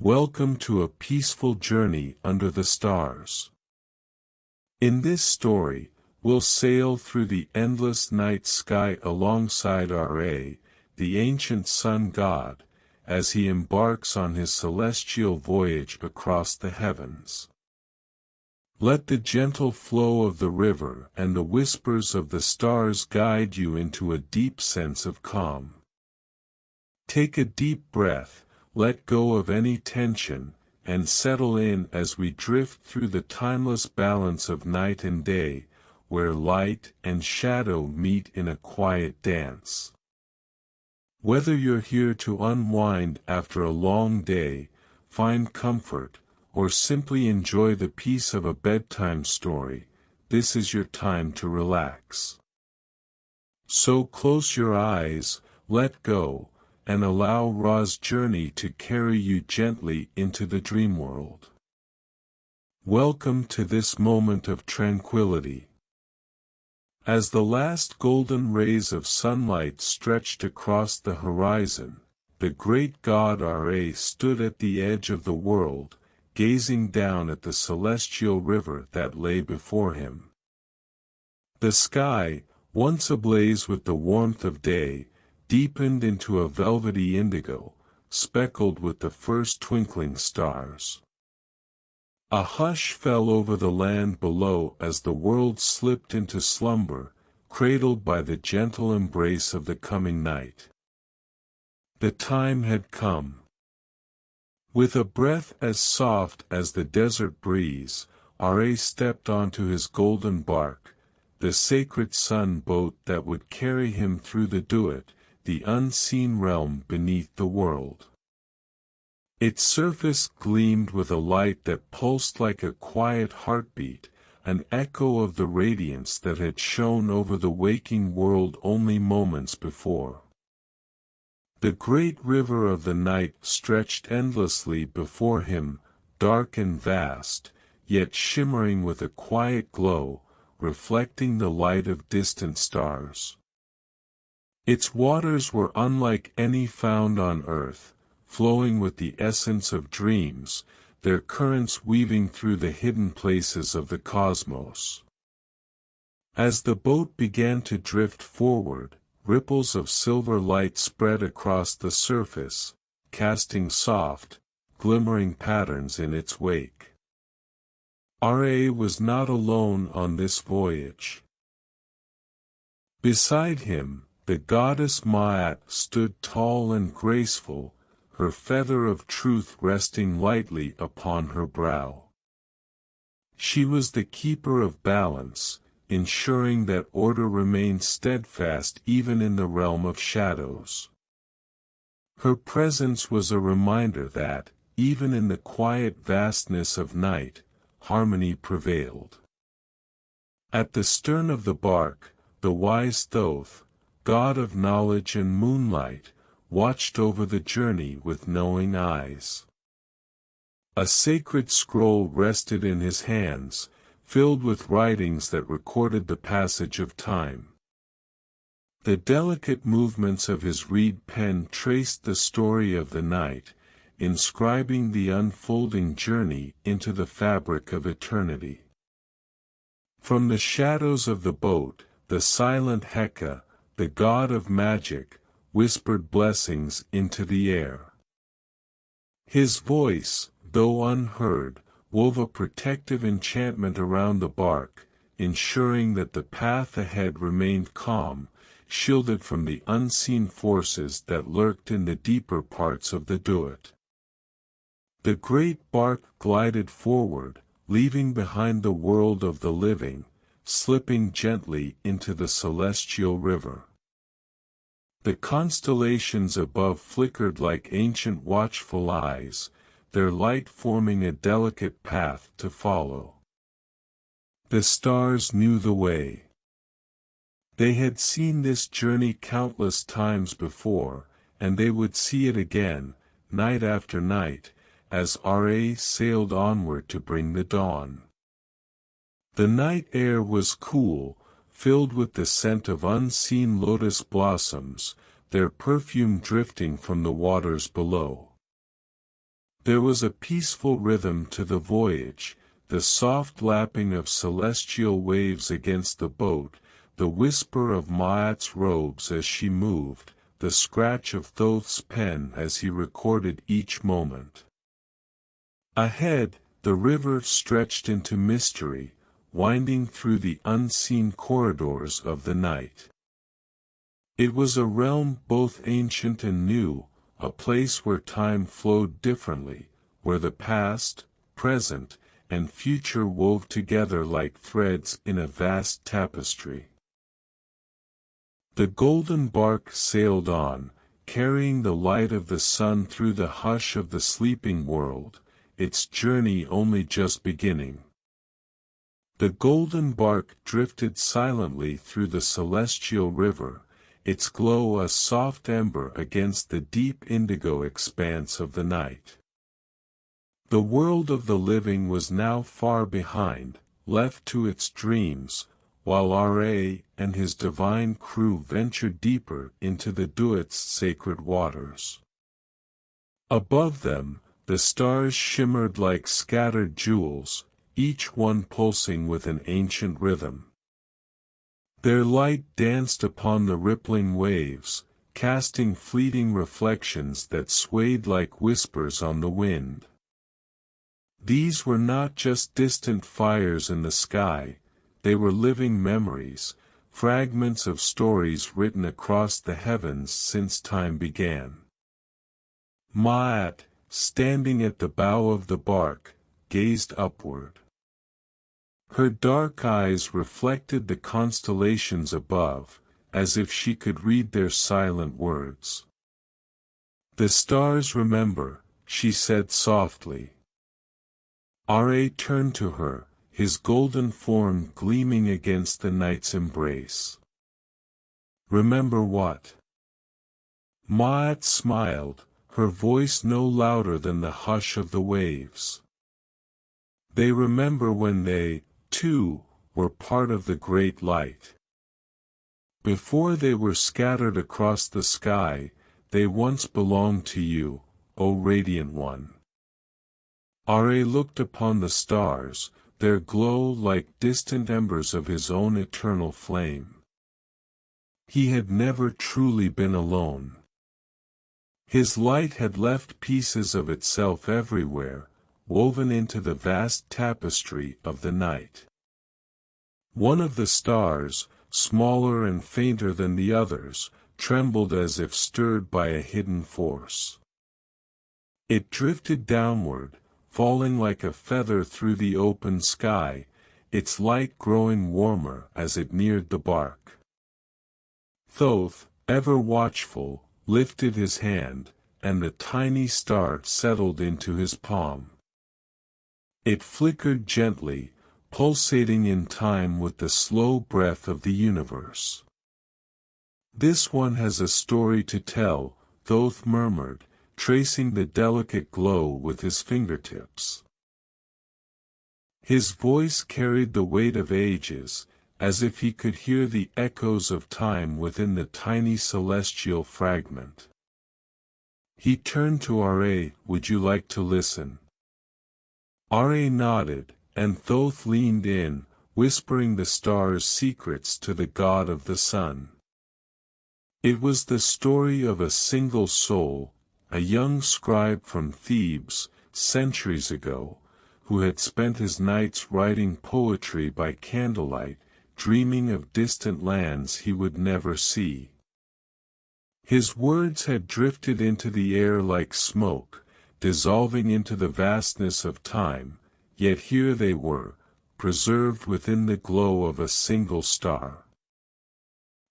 Welcome to a peaceful journey under the stars. In this story, we'll sail through the endless night sky alongside Ra, the ancient sun god, as he embarks on his celestial voyage across the heavens. Let the gentle flow of the river and the whispers of the stars guide you into a deep sense of calm. Take a deep breath, let go of any tension, and settle in as we drift through the timeless balance of night and day, where light and shadow meet in a quiet dance. Whether you're here to unwind after a long day, find comfort, or simply enjoy the peace of a bedtime story, this is your time to relax. So close your eyes, let go, and allow Ra's journey to carry you gently into the dream world. Welcome to this moment of tranquility. As the last golden rays of sunlight stretched across the horizon, the great god Ra stood at the edge of the world, gazing down at the celestial river that lay before him. The sky, once ablaze with the warmth of day, deepened into a velvety indigo, speckled with the first twinkling stars. A hush fell over the land below as the world slipped into slumber, cradled by the gentle embrace of the coming night. The time had come. With a breath as soft as the desert breeze, Ra stepped onto his golden barque, the sacred sun boat that would carry him through the duat, the unseen realm beneath the world. Its surface gleamed with a light that pulsed like a quiet heartbeat, an echo of the radiance that had shone over the waking world only moments before. The great river of the night stretched endlessly before him, dark and vast, yet shimmering with a quiet glow, reflecting the light of distant stars. Its waters were unlike any found on earth, flowing with the essence of dreams, their currents weaving through the hidden places of the cosmos. As the boat began to drift forward, ripples of silver light spread across the surface, casting soft, glimmering patterns in its wake. Ra was not alone on this voyage. Beside him, the goddess Ma'at stood tall and graceful, her feather of truth resting lightly upon her brow. She was the keeper of balance, ensuring that order remained steadfast even in the realm of shadows. Her presence was a reminder that, even in the quiet vastness of night, harmony prevailed. At the stern of the barque, the wise Thoth, god of knowledge and moonlight, watched over the journey with knowing eyes. A sacred scroll rested in his hands, filled with writings that recorded the passage of time. The delicate movements of his reed pen traced the story of the night, inscribing the unfolding journey into the fabric of eternity. From the shadows of the boat, the silent Heka, the god of magic, whispered blessings into the air. His voice, though unheard, wove a protective enchantment around the barque, ensuring that the path ahead remained calm, shielded from the unseen forces that lurked in the deeper parts of the duat. The great barque glided forward, leaving behind the world of the living, slipping gently into the celestial river. The constellations above flickered like ancient watchful eyes, their light forming a delicate path to follow. The stars knew the way. They had seen this journey countless times before, and they would see it again, night after night, as Ra sailed onward to bring the dawn. The night air was cool, filled with the scent of unseen lotus blossoms, their perfume drifting from the waters below. There was a peaceful rhythm to the voyage, the soft lapping of celestial waves against the boat, the whisper of Maat's robes as she moved, the scratch of Thoth's pen as he recorded each moment. Ahead, the river stretched into mystery, winding through the unseen corridors of the night. It was a realm both ancient and new, a place where time flowed differently, where the past, present, and future wove together like threads in a vast tapestry. The golden barque sailed on, carrying the light of the sun through the hush of the sleeping world, its journey only just beginning. The golden barque drifted silently through the celestial river, its glow a soft ember against the deep indigo expanse of the night. The world of the living was now far behind, left to its dreams, while R.A. and his divine crew ventured deeper into the Duat's sacred waters. Above them, the stars shimmered like scattered jewels, each one pulsing with an ancient rhythm. Their light danced upon the rippling waves, casting fleeting reflections that swayed like whispers on the wind. These were not just distant fires in the sky, they were living memories, fragments of stories written across the heavens since time began. Maat, standing at the bow of the barque, gazed upward. Her dark eyes reflected the constellations above, as if she could read their silent words. "The stars remember," she said softly. R.A. turned to her, his golden form gleaming against the night's embrace. "Remember what?" Maat smiled, her voice no louder than the hush of the waves. "They remember when they, too, were part of the great light. Before they were scattered across the sky, they once belonged to you, O Radiant One." R.A. looked upon the stars, their glow like distant embers of his own eternal flame. He had never truly been alone. His light had left pieces of itself everywhere, woven into the vast tapestry of the night. One of the stars, smaller and fainter than the others, trembled as if stirred by a hidden force. It drifted downward, falling like a feather through the open sky, its light growing warmer as it neared the barque. Thoth, ever watchful, lifted his hand, and the tiny star settled into his palm. It flickered gently, pulsating in time with the slow breath of the universe. "This one has a story to tell," Thoth murmured, tracing the delicate glow with his fingertips. His voice carried the weight of ages, as if he could hear the echoes of time within the tiny celestial fragment. He turned to R.A. "Would you like to listen?" R.A. nodded, and Thoth leaned in, whispering the star's secrets to the god of the sun. It was the story of a single soul, a young scribe from Thebes, centuries ago, who had spent his nights writing poetry by candlelight, dreaming of distant lands he would never see. His words had drifted into the air like smoke, dissolving into the vastness of time, yet here they were, preserved within the glow of a single star.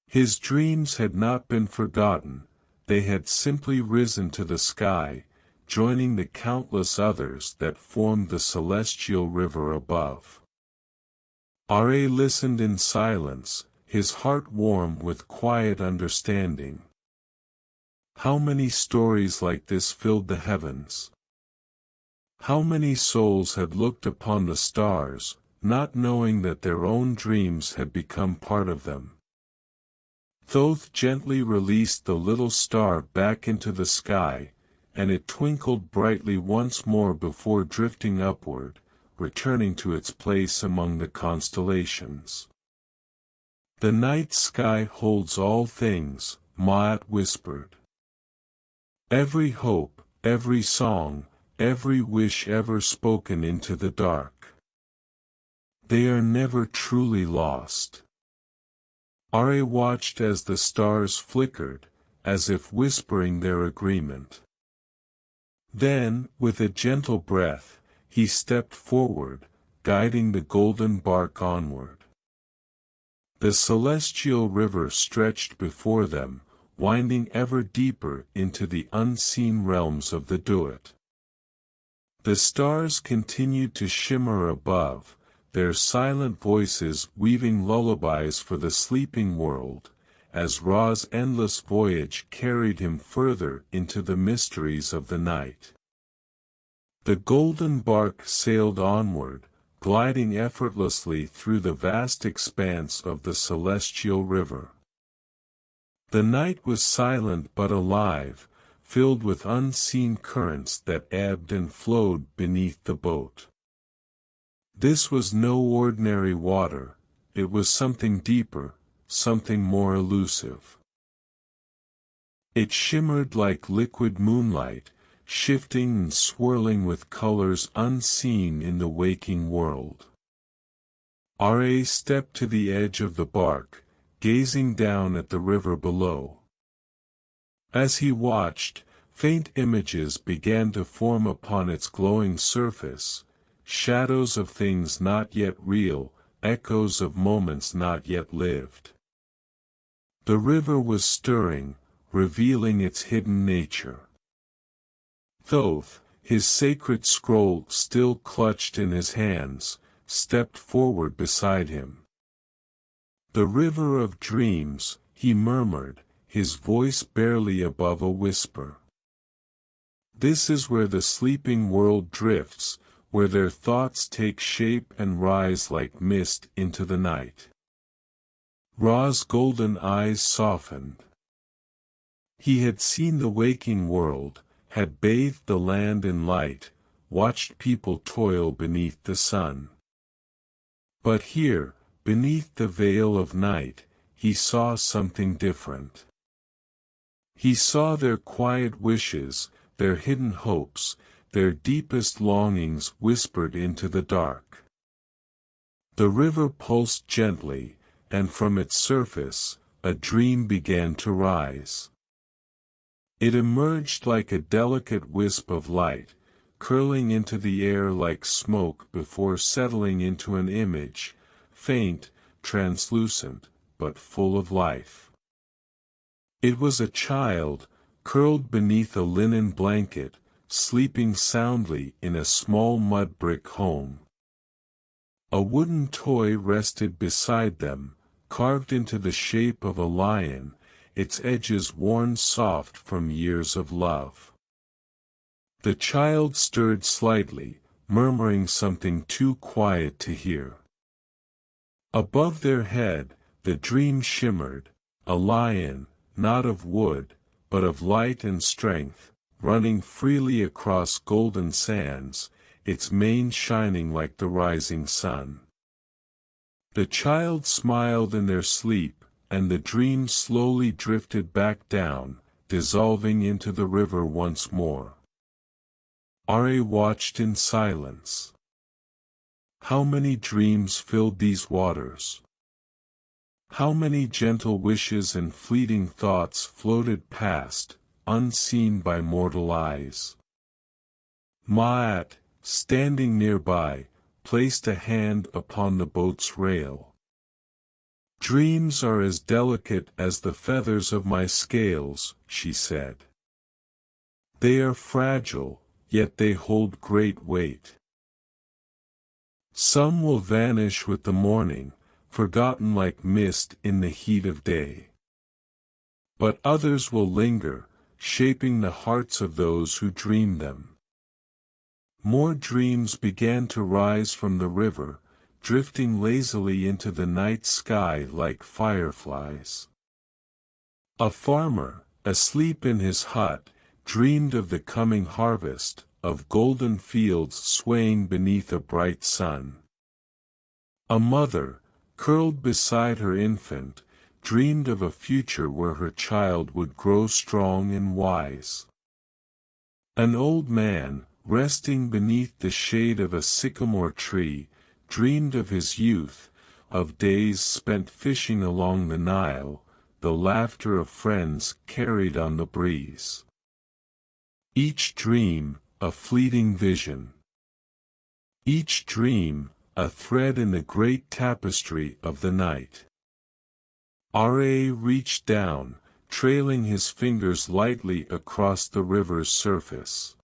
His dreams had not been forgotten, they had simply risen to the sky, joining the countless others that formed the celestial river above. R.A. listened in silence, his heart warm with quiet understanding. How many stories like this filled the heavens? How many souls had looked upon the stars, not knowing that their own dreams had become part of them? Thoth gently released the little star back into the sky, and it twinkled brightly once more before drifting upward, returning to its place among the constellations. "The night sky holds all things," Maat whispered. "Every hope, every song, every wish ever spoken into the dark. They are never truly lost." Are watched as the stars flickered, as if whispering their agreement. Then, with a gentle breath, he stepped forward, guiding the golden barque onward. The celestial river stretched before them, winding ever deeper into the unseen realms of the Duat. The stars continued to shimmer above, their silent voices weaving lullabies for the sleeping world, as Ra's endless voyage carried him further into the mysteries of the night. The golden barque sailed onward, gliding effortlessly through the vast expanse of the celestial river. The night was silent but alive, filled with unseen currents that ebbed and flowed beneath the boat. This was no ordinary water, it was something deeper, something more elusive. It shimmered like liquid moonlight, shifting and swirling with colors unseen in the waking world. Ra stepped to the edge of the barque, gazing down at the river below. As he watched, faint images began to form upon its glowing surface, shadows of things not yet real, echoes of moments not yet lived. The river was stirring, revealing its hidden nature. Thoth, his sacred scroll still clutched in his hands, stepped forward beside him. "The river of dreams," he murmured, his voice barely above a whisper. "This is where the sleeping world drifts, where their thoughts take shape and rise like mist into the night." Ra's golden eyes softened. He had seen the waking world, had bathed the land in light, watched people toil beneath the sun. But here, beneath the veil of night, he saw something different. He saw their quiet wishes, their hidden hopes, their deepest longings whispered into the dark. The river pulsed gently, and from its surface, a dream began to rise. It emerged like a delicate wisp of light, curling into the air like smoke before settling into an image, faint, translucent, but full of life. It was a child, curled beneath a linen blanket, sleeping soundly in a small mud brick home. A wooden toy rested beside them, carved into the shape of a lion, its edges worn soft from years of love. The child stirred slightly, murmuring something too quiet to hear. Above their head, the dream shimmered, a lion, not of wood, but of light and strength, running freely across golden sands, its mane shining like the rising sun. The child smiled in their sleep, and the dream slowly drifted back down, dissolving into the river once more. Ra watched in silence. How many dreams filled these waters? How many gentle wishes and fleeting thoughts floated past, unseen by mortal eyes? Maat, standing nearby, placed a hand upon the boat's rail. "Dreams are as delicate as the feathers of my scales," she said. "They are fragile, yet they hold great weight. Some will vanish with the morning, forgotten like mist in the heat of day. But others will linger, shaping the hearts of those who dream them." More dreams began to rise from the river, drifting lazily into the night sky like fireflies. A farmer, asleep in his hut, dreamed of the coming harvest, of golden fields swaying beneath a bright sun. A mother, curled beside her infant, dreamed of a future where her child would grow strong and wise. An old man, resting beneath the shade of a sycamore tree, dreamed of his youth, of days spent fishing along the Nile, the laughter of friends carried on the breeze. Each dream, a fleeting vision. Each dream, a thread in the great tapestry of the night. R.A. reached down, trailing his fingers lightly across the river's surface.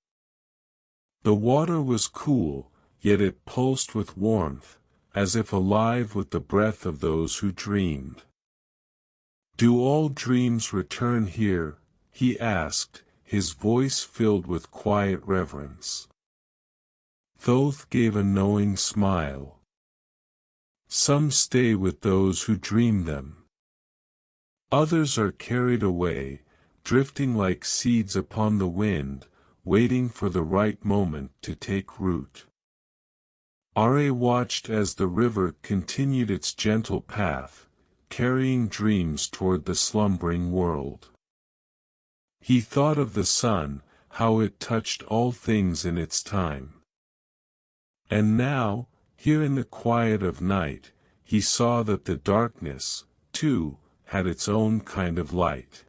The water was cool, yet it pulsed with warmth, as if alive with the breath of those who dreamed. "Do all dreams return here?" he asked, his voice filled with quiet reverence. Thoth gave a knowing smile. "Some stay with those who dream them. Others are carried away, drifting like seeds upon the wind, waiting for the right moment to take root." R.A. watched as the river continued its gentle path, carrying dreams toward the slumbering world. He thought of the sun, how it touched all things in its time. And now, here in the quiet of night, he saw that the darkness, too, had its own kind of light.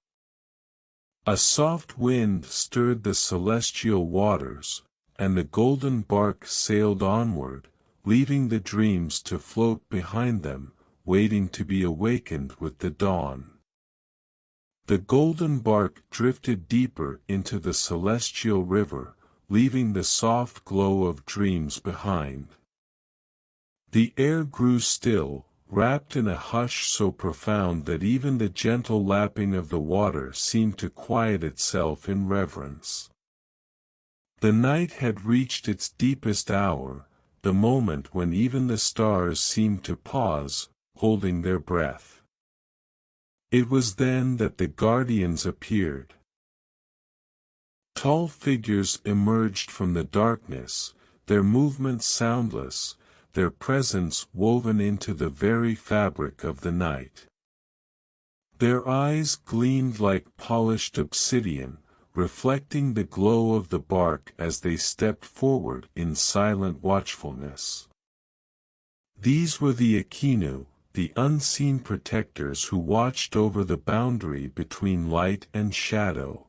A soft wind stirred the celestial waters, and the golden barque sailed onward, leaving the dreams to float behind them, waiting to be awakened with the dawn. The golden barque drifted deeper into the celestial river, leaving the soft glow of dreams behind. The air grew still, wrapped in a hush so profound that even the gentle lapping of the water seemed to quiet itself in reverence. The night had reached its deepest hour, the moment when even the stars seemed to pause, holding their breath. It was then that the guardians appeared. Tall figures emerged from the darkness, their movements soundless, their presence woven into the very fabric of the night. Their eyes gleamed like polished obsidian, reflecting the glow of the barque as they stepped forward in silent watchfulness. These were the Akinu, the unseen protectors who watched over the boundary between light and shadow.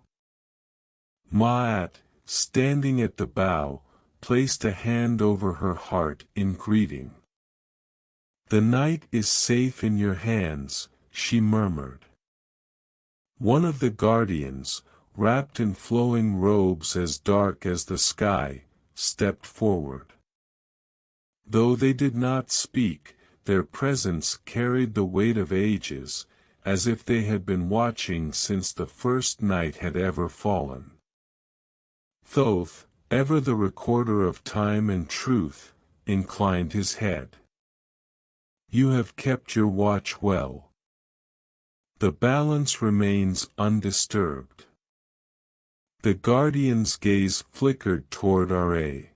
Ma'at, standing at the bow, placed a hand over her heart in greeting. "The night is safe in your hands," she murmured. One of the guardians, wrapped in flowing robes as dark as the sky, stepped forward. Though they did not speak, their presence carried the weight of ages, as if they had been watching since the first night had ever fallen. Thoth, ever the recorder of time and truth, inclined his head. "You have kept your watch well. The balance remains undisturbed." The guardian's gaze flickered toward R.A.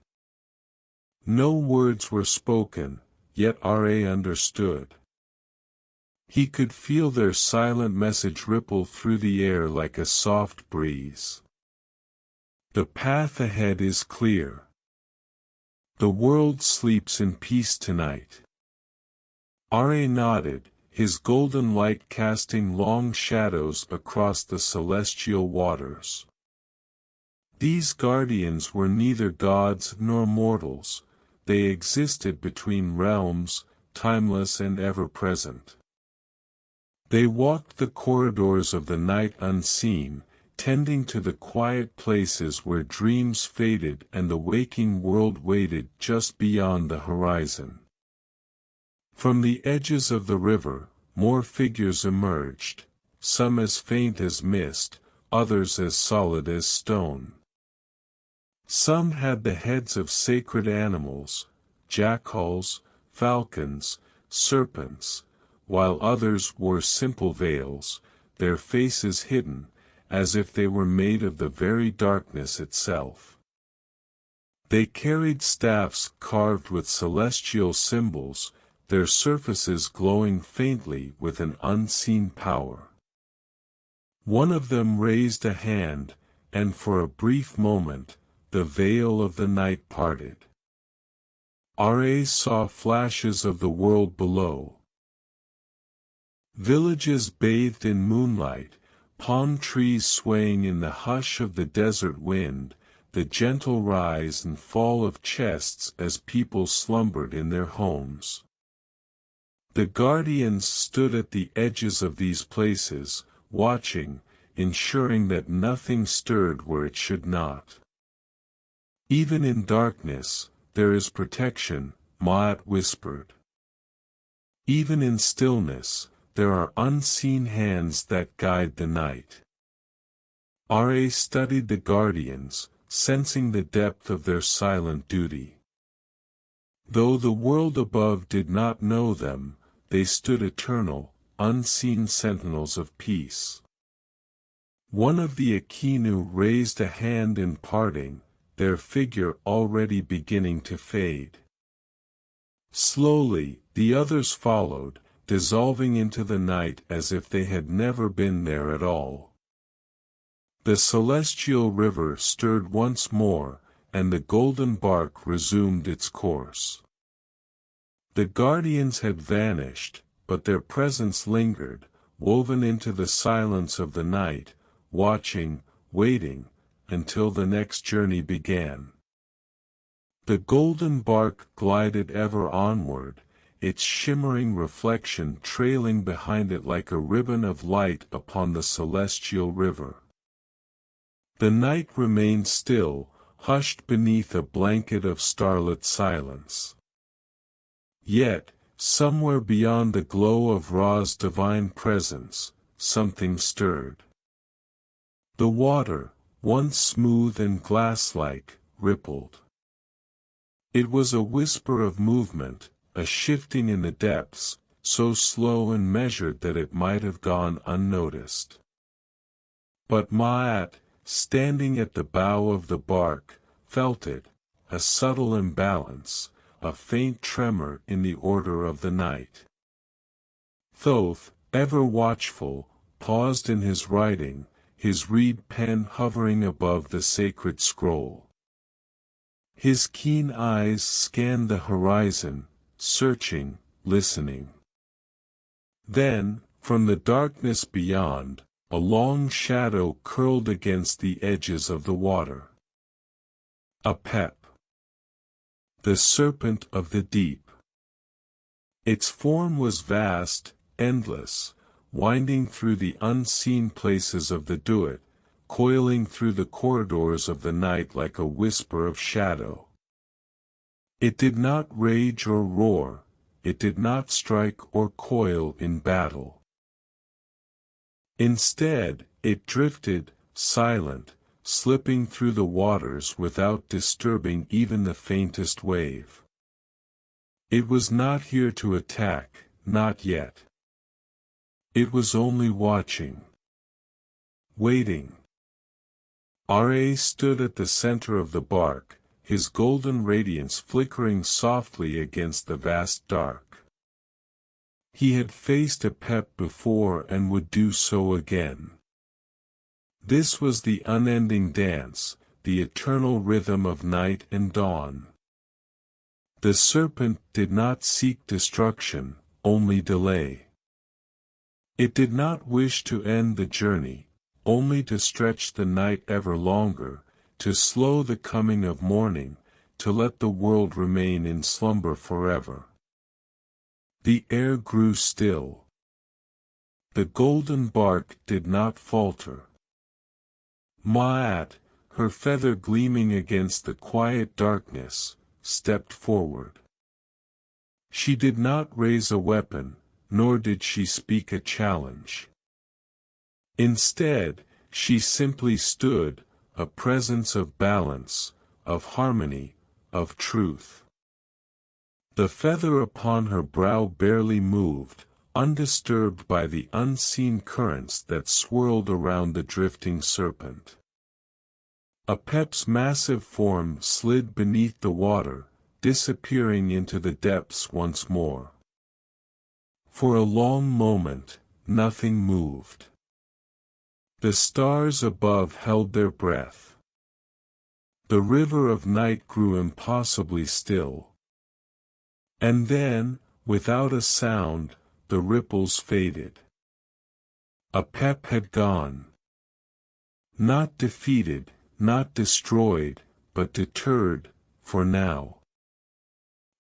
No words were spoken, yet R.A. understood. He could feel their silent message ripple through the air like a soft breeze. The path ahead is clear. The world sleeps in peace tonight. R.A. nodded, his golden light casting long shadows across the celestial waters. These guardians were neither gods nor mortals, they existed between realms, timeless and ever-present. They walked the corridors of the night unseen, tending to the quiet places where dreams faded and the waking world waited just beyond the horizon. From the edges of the river, more figures emerged, some as faint as mist, others as solid as stone. Some had the heads of sacred animals, jackals, falcons, serpents, while others wore simple veils, their faces hidden, as if they were made of the very darkness itself. They carried staffs carved with celestial symbols, their surfaces glowing faintly with an unseen power. One of them raised a hand, and for a brief moment, the veil of the night parted. Ra saw flashes of the world below. Villages bathed in moonlight, palm trees swaying in the hush of the desert wind, the gentle rise and fall of chests as people slumbered in their homes. The guardians stood at the edges of these places, watching, ensuring that nothing stirred where it should not. Even in darkness, there is protection, Ma'at whispered. Even in stillness, there are unseen hands that guide the night. Ra studied the guardians, sensing the depth of their silent duty. Though the world above did not know them, they stood eternal, unseen sentinels of peace. One of the Akinu raised a hand in parting, their figure already beginning to fade. Slowly, the others followed, dissolving into the night as if they had never been there at all. The celestial river stirred once more, and the golden barque resumed its course. The guardians had vanished, but their presence lingered, woven into the silence of the night, watching, waiting, until the next journey began. The golden barque glided ever onward, its shimmering reflection trailing behind it like a ribbon of light upon the celestial river. The night remained still, hushed beneath a blanket of starlit silence. Yet, somewhere beyond the glow of Ra's divine presence, something stirred. The water, once smooth and glass-like, rippled. It was a whisper of movement, a shifting in the depths, so slow and measured that it might have gone unnoticed. But Ma'at, standing at the bow of the barque, felt it, a subtle imbalance, a faint tremor in the order of the night. Thoth, ever watchful, paused in his writing, his reed pen hovering above the sacred scroll. His keen eyes scanned the horizon, searching, listening. Then, from the darkness beyond, a long shadow curled against the edges of the water. A pep. The serpent of the deep. Its form was vast, endless, winding through the unseen places of the Duat, coiling through the corridors of the night like a whisper of shadow. It did not rage or roar, it did not strike or coil in battle. Instead, it drifted, silent, slipping through the waters without disturbing even the faintest wave. It was not here to attack, not yet. It was only watching. Waiting. Ra stood at the center of the barque, his golden radiance flickering softly against the vast dark. He had faced a pep before and would do so again. This was the unending dance, the eternal rhythm of night and dawn. The serpent did not seek destruction, only delay. It did not wish to end the journey, only to stretch the night ever longer, to slow the coming of morning, to let the world remain in slumber forever. The air grew still. The golden barque did not falter. Ma'at, her feather gleaming against the quiet darkness, stepped forward. She did not raise a weapon, nor did she speak a challenge. Instead, she simply stood, a presence of balance, of harmony, of truth. The feather upon her brow barely moved, undisturbed by the unseen currents that swirled around the drifting serpent. Apep's massive form slid beneath the water, disappearing into the depths once more. For a long moment, nothing moved. The stars above held their breath. The river of night grew impossibly still. And then, without a sound, the ripples faded. Apep had gone. Not defeated, not destroyed, but deterred, for now.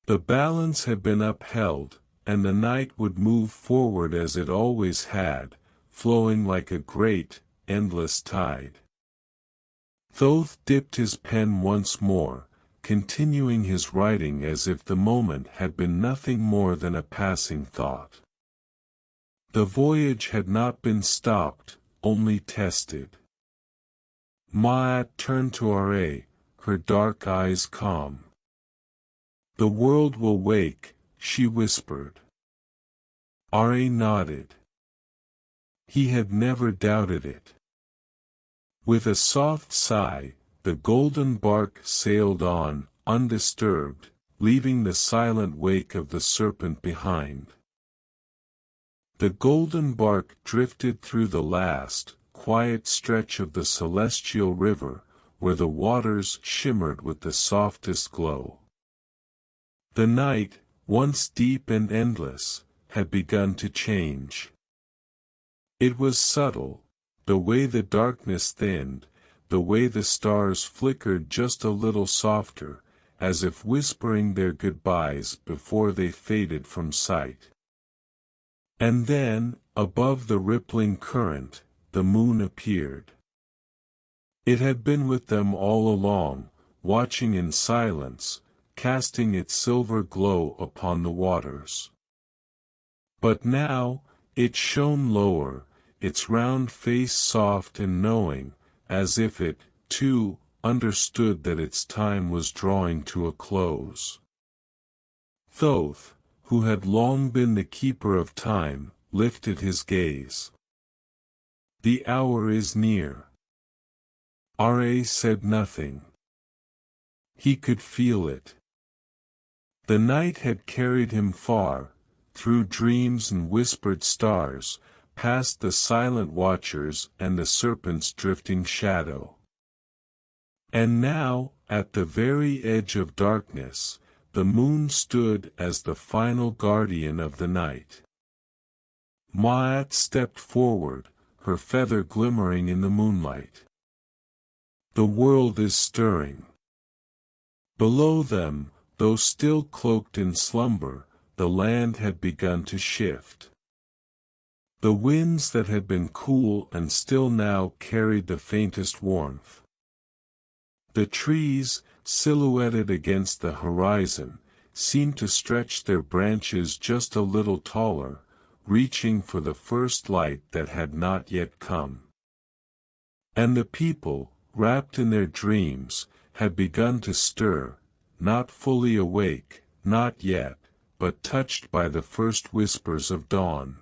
The balance had been upheld, and the night would move forward as it always had, flowing like a great, endless tide. Thoth dipped his pen once more, continuing his writing as if the moment had been nothing more than a passing thought. The voyage had not been stopped, only tested. Ma'at turned to Ra, her dark eyes calm. "The world will wake," she whispered. Ra nodded. He had never doubted it. With a soft sigh, the golden barque sailed on, undisturbed, leaving the silent wake of the serpent behind. The golden barque drifted through the last, quiet stretch of the celestial river, where the waters shimmered with the softest glow. The night, once deep and endless, had begun to change. It was subtle, the way the darkness thinned, the way the stars flickered just a little softer, as if whispering their goodbyes before they faded from sight. And then, above the rippling current, the moon appeared. It had been with them all along, watching in silence, casting its silver glow upon the waters. But now, it shone lower, its round face soft and knowing, as if it, too, understood that its time was drawing to a close. Thoth, who had long been the keeper of time, lifted his gaze. "The hour is near." Ra said nothing. He could feel it. The night had carried him far, through dreams and whispered stars, past the silent watchers and the serpent's drifting shadow. And now, at the very edge of darkness, the moon stood as the final guardian of the night. Ma'at stepped forward, her feather glimmering in the moonlight. The world is stirring. Below them, though still cloaked in slumber, the land had begun to shift. The winds that had been cool and still now carried the faintest warmth. The trees, silhouetted against the horizon, seemed to stretch their branches just a little taller, reaching for the first light that had not yet come. And the people, wrapped in their dreams, had begun to stir, not fully awake, not yet, but touched by the first whispers of dawn.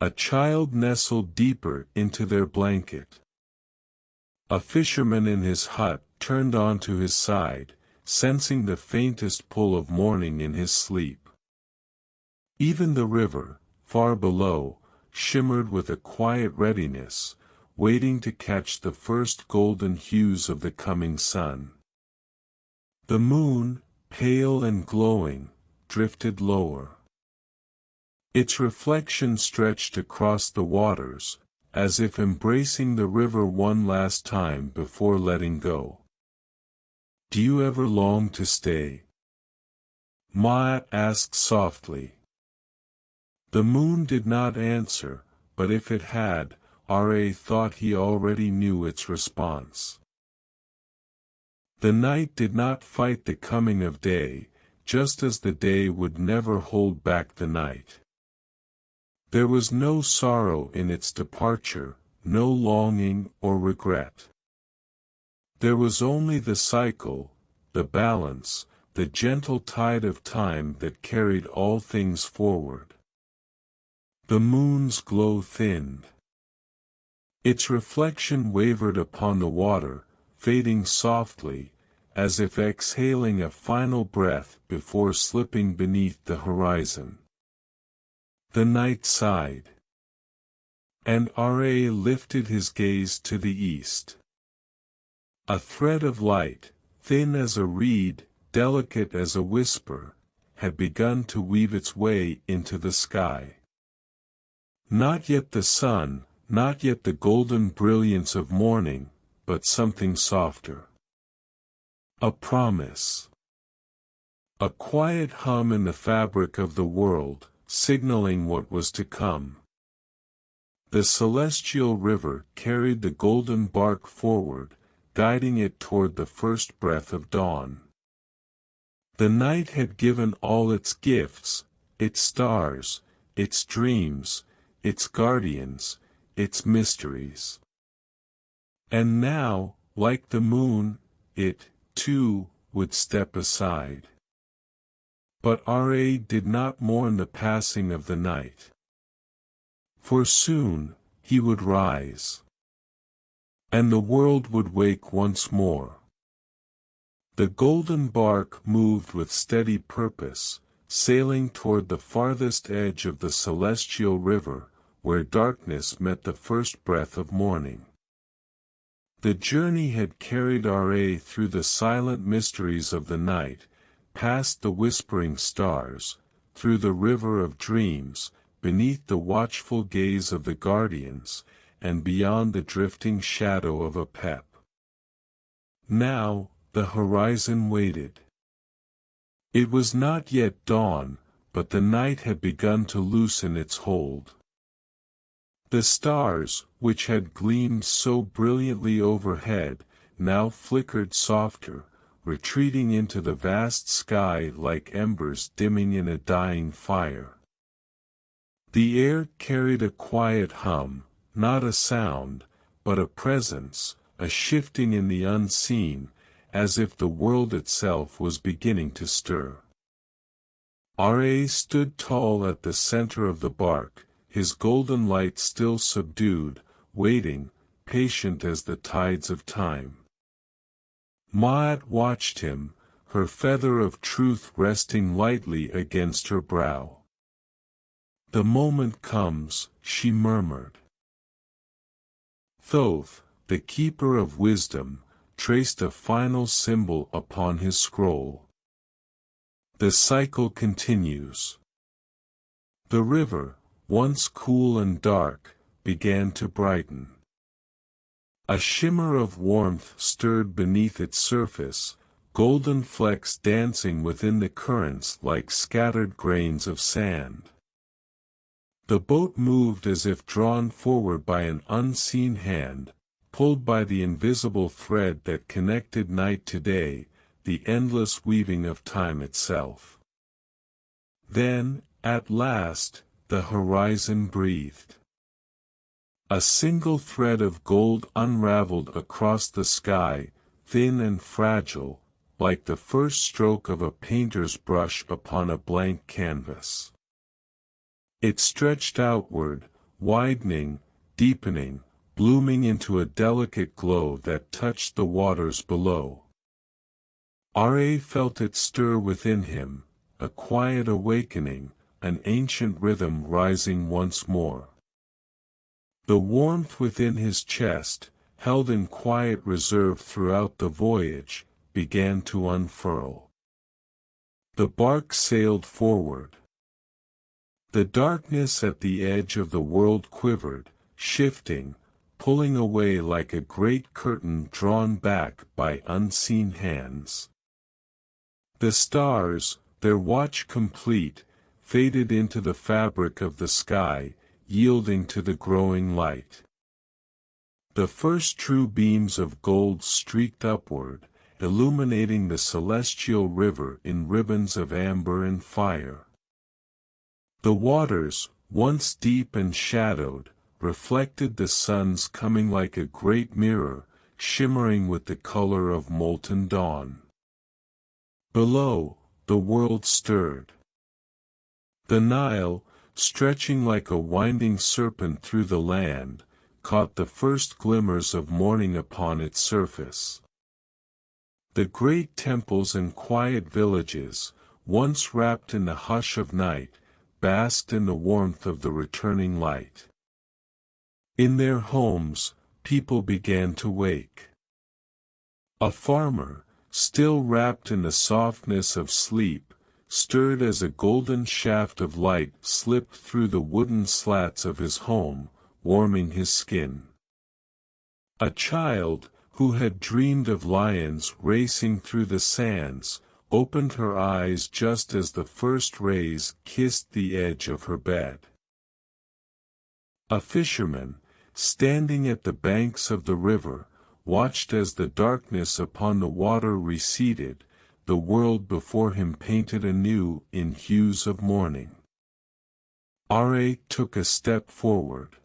A child nestled deeper into their blanket. A fisherman in his hut turned onto his side, sensing the faintest pull of morning in his sleep. Even the river, far below, shimmered with a quiet readiness, waiting to catch the first golden hues of the coming sun. The moon, pale and glowing, drifted lower. Its reflection stretched across the waters, as if embracing the river one last time before letting go. "Do you ever long to stay?" Ma'at asked softly. The moon did not answer, but if it had, Ra thought he already knew its response. The night did not fight the coming of day, just as the day would never hold back the night. There was no sorrow in its departure, no longing or regret. There was only the cycle, the balance, the gentle tide of time that carried all things forward. The moon's glow thinned. Its reflection wavered upon the water, fading softly, as if exhaling a final breath before slipping beneath the horizon. The night sighed. And R.A. lifted his gaze to the east. A thread of light, thin as a reed, delicate as a whisper, had begun to weave its way into the sky. Not yet the sun, not yet the golden brilliance of morning, but something softer. A promise. A quiet hum in the fabric of the world, signaling what was to come. The celestial river carried the golden barque forward, guiding it toward the first breath of dawn. The night had given all its gifts, its stars, its dreams, its guardians, its mysteries. And now, like the moon, it, too, would step aside. But R.A. did not mourn the passing of the night. For soon, he would rise. And the world would wake once more. The golden barque moved with steady purpose, sailing toward the farthest edge of the celestial river, where darkness met the first breath of morning. The journey had carried R.A. through the silent mysteries of the night, past the whispering stars, through the river of dreams, beneath the watchful gaze of the guardians, and beyond the drifting shadow of a pep. Now, the horizon waited. It was not yet dawn, but the night had begun to loosen its hold. The stars, which had gleamed so brilliantly overhead, now flickered softer, retreating into the vast sky like embers dimming in a dying fire. The air carried a quiet hum, not a sound, but a presence, a shifting in the unseen, as if the world itself was beginning to stir. R.A. stood tall at the center of the barque, his golden light still subdued, waiting, patient as the tides of time. Maat watched him, her feather of truth resting lightly against her brow. "The moment comes," she murmured. Thoth, the keeper of wisdom, traced a final symbol upon his scroll. The cycle continues. The river, once cool and dark, began to brighten. A shimmer of warmth stirred beneath its surface, golden flecks dancing within the currents like scattered grains of sand. The boat moved as if drawn forward by an unseen hand, pulled by the invisible thread that connected night to day, the endless weaving of time itself. Then, at last, the horizon breathed. A single thread of gold unraveled across the sky, thin and fragile, like the first stroke of a painter's brush upon a blank canvas. It stretched outward, widening, deepening, blooming into a delicate glow that touched the waters below. R.A. felt it stir within him, a quiet awakening, an ancient rhythm rising once more. The warmth within his chest, held in quiet reserve throughout the voyage, began to unfurl. The barque sailed forward. The darkness at the edge of the world quivered, shifting, pulling away like a great curtain drawn back by unseen hands. The stars, their watch complete, faded into the fabric of the sky, yielding to the growing light. The first true beams of gold streaked upward, illuminating the celestial river in ribbons of amber and fire. The waters, once deep and shadowed, reflected the sun's coming like a great mirror, shimmering with the color of molten dawn. Below, the world stirred. The Nile, stretching like a winding serpent through the land, caught the first glimmers of morning upon its surface. The great temples and quiet villages, once wrapped in the hush of night, basked in the warmth of the returning light. In their homes, people began to wake. A farmer, still wrapped in the softness of sleep, stirred as a golden shaft of light slipped through the wooden slats of his home, warming his skin. A child, who had dreamed of lions racing through the sands, opened her eyes just as the first rays kissed the edge of her bed. A fisherman, standing at the banks of the river, watched as the darkness upon the water receded, the world before him painted anew in hues of morning. Ra took a step forward.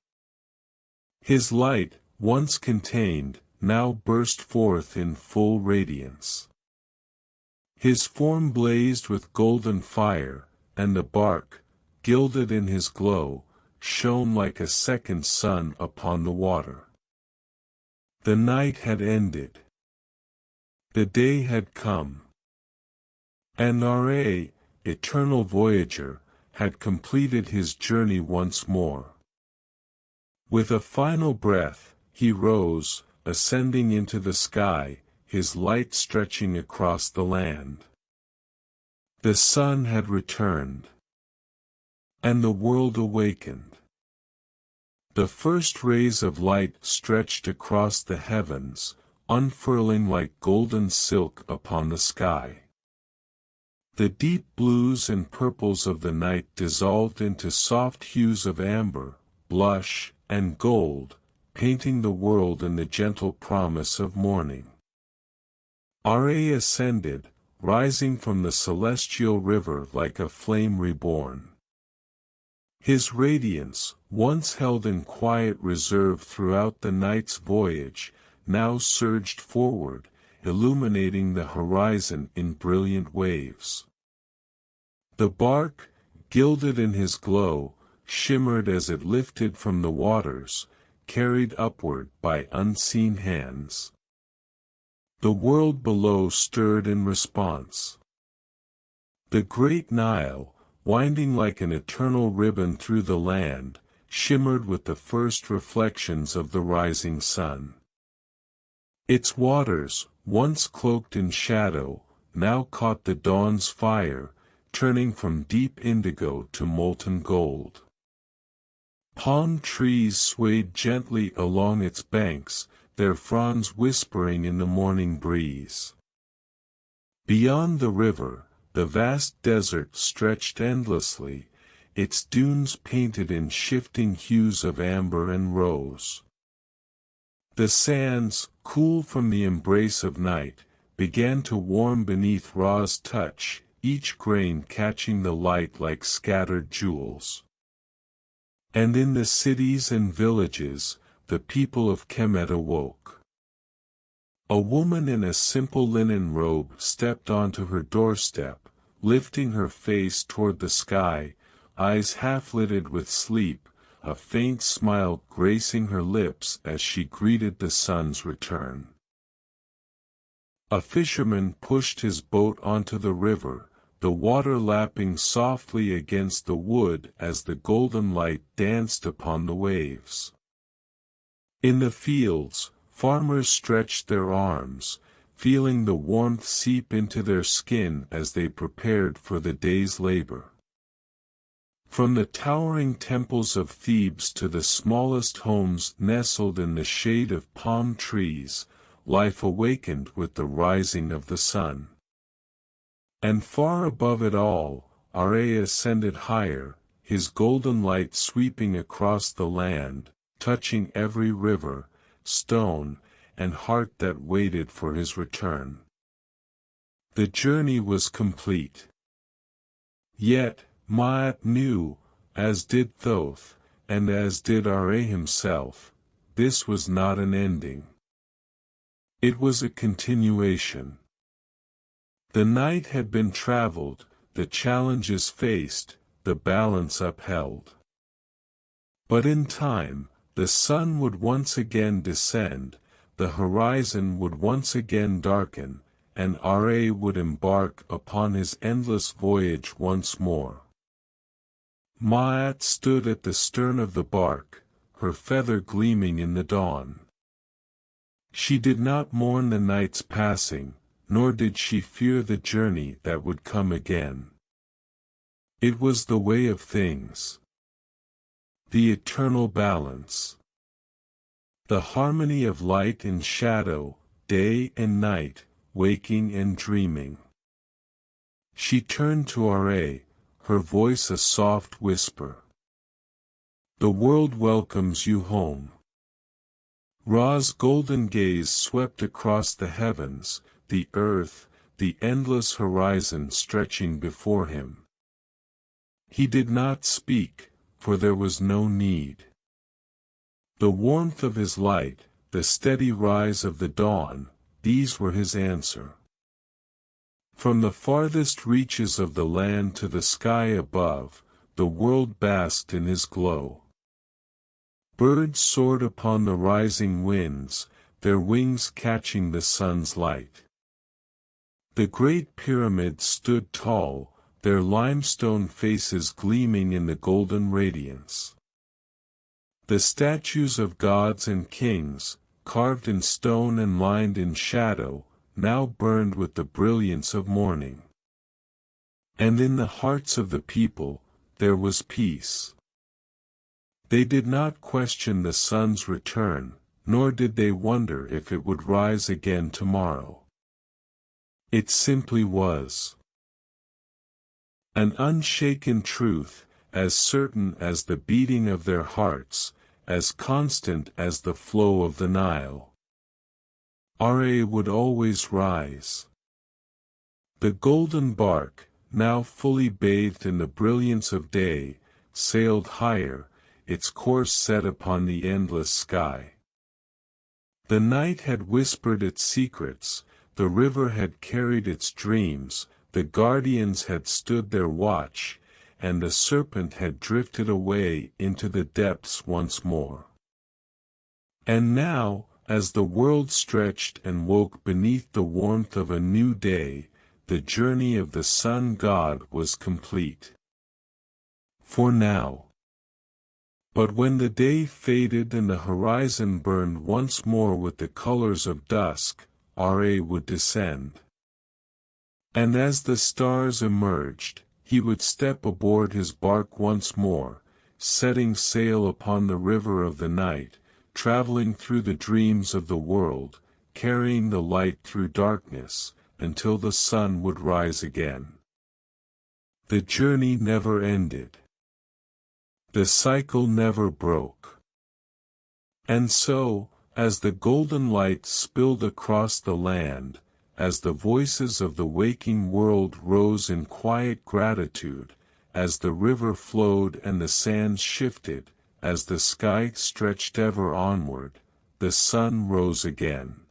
His light, once contained, now burst forth in full radiance. His form blazed with golden fire, and the barque, gilded in his glow, shone like a second sun upon the water. The night had ended. The day had come. And Ra, eternal voyager, had completed his journey once more. With a final breath, he rose, ascending into the sky, his light stretching across the land. The sun had returned. And the world awakened. The first rays of light stretched across the heavens, unfurling like golden silk upon the sky. The deep blues and purples of the night dissolved into soft hues of amber, blush, and gold, painting the world in the gentle promise of morning. Ra ascended, rising from the celestial river like a flame reborn. His radiance, once held in quiet reserve throughout the night's voyage, now surged forward, illuminating the horizon in brilliant waves. The barque, gilded in his glow, shimmered as it lifted from the waters, carried upward by unseen hands. The world below stirred in response. The great Nile, winding like an eternal ribbon through the land, shimmered with the first reflections of the rising sun. Its waters, once cloaked in shadow, now caught the dawn's fire, turning from deep indigo to molten gold. Palm trees swayed gently along its banks, their fronds whispering in the morning breeze. Beyond the river, the vast desert stretched endlessly, its dunes painted in shifting hues of amber and rose. The sands, cool from the embrace of night, began to warm beneath Ra's touch, each grain catching the light like scattered jewels. And in the cities and villages, the people of Kemet awoke. A woman in a simple linen robe stepped onto her doorstep, lifting her face toward the sky, eyes half-lidded with sleep, a faint smile gracing her lips as she greeted the sun's return. A fisherman pushed his boat onto the river, the water lapping softly against the wood as the golden light danced upon the waves. In the fields, farmers stretched their arms, feeling the warmth seep into their skin as they prepared for the day's labor. From the towering temples of Thebes to the smallest homes nestled in the shade of palm trees, life awakened with the rising of the sun. And far above it all, Ra ascended higher, his golden light sweeping across the land, touching every river, stone, and heart that waited for his return. The journey was complete. Yet, Ma'at knew, as did Thoth, and as did Ra himself, this was not an ending. It was a continuation. The night had been traveled, the challenges faced, the balance upheld. But in time, the sun would once again descend, the horizon would once again darken, and Ra would embark upon his endless voyage once more. Maat stood at the stern of the barque, her feather gleaming in the dawn. She did not mourn the night's passing, nor did she fear the journey that would come again. It was the way of things. The eternal balance. The harmony of light and shadow, day and night, waking and dreaming. She turned to Ra, her voice a soft whisper. The world welcomes you home. Ra's golden gaze swept across the heavens, the earth, the endless horizon stretching before him. He did not speak, for there was no need. The warmth of his light, the steady rise of the dawn, these were his answer. From the farthest reaches of the land to the sky above, the world basked in his glow. Birds soared upon the rising winds, their wings catching the sun's light. The great pyramids stood tall, their limestone faces gleaming in the golden radiance. The statues of gods and kings, carved in stone and lined in shadow, now burned with the brilliance of morning. And in the hearts of the people, there was peace. They did not question the sun's return, nor did they wonder if it would rise again tomorrow. It simply was. An unshaken truth, as certain as the beating of their hearts, as constant as the flow of the Nile. Ra would always rise. The golden barque, now fully bathed in the brilliance of day, sailed higher, its course set upon the endless sky. The night had whispered its secrets, the river had carried its dreams, the guardians had stood their watch, and the serpent had drifted away into the depths once more. And now, as the world stretched and woke beneath the warmth of a new day, the journey of the sun god was complete. For now. But when the day faded and the horizon burned once more with the colors of dusk, Ra would descend. And as the stars emerged, he would step aboard his barque once more, setting sail upon the river of the night, traveling through the dreams of the world, carrying the light through darkness, until the sun would rise again. The journey never ended. The cycle never broke. And so, as the golden light spilled across the land, as the voices of the waking world rose in quiet gratitude, as the river flowed and the sands shifted, as the sky stretched ever onward, the sun rose again.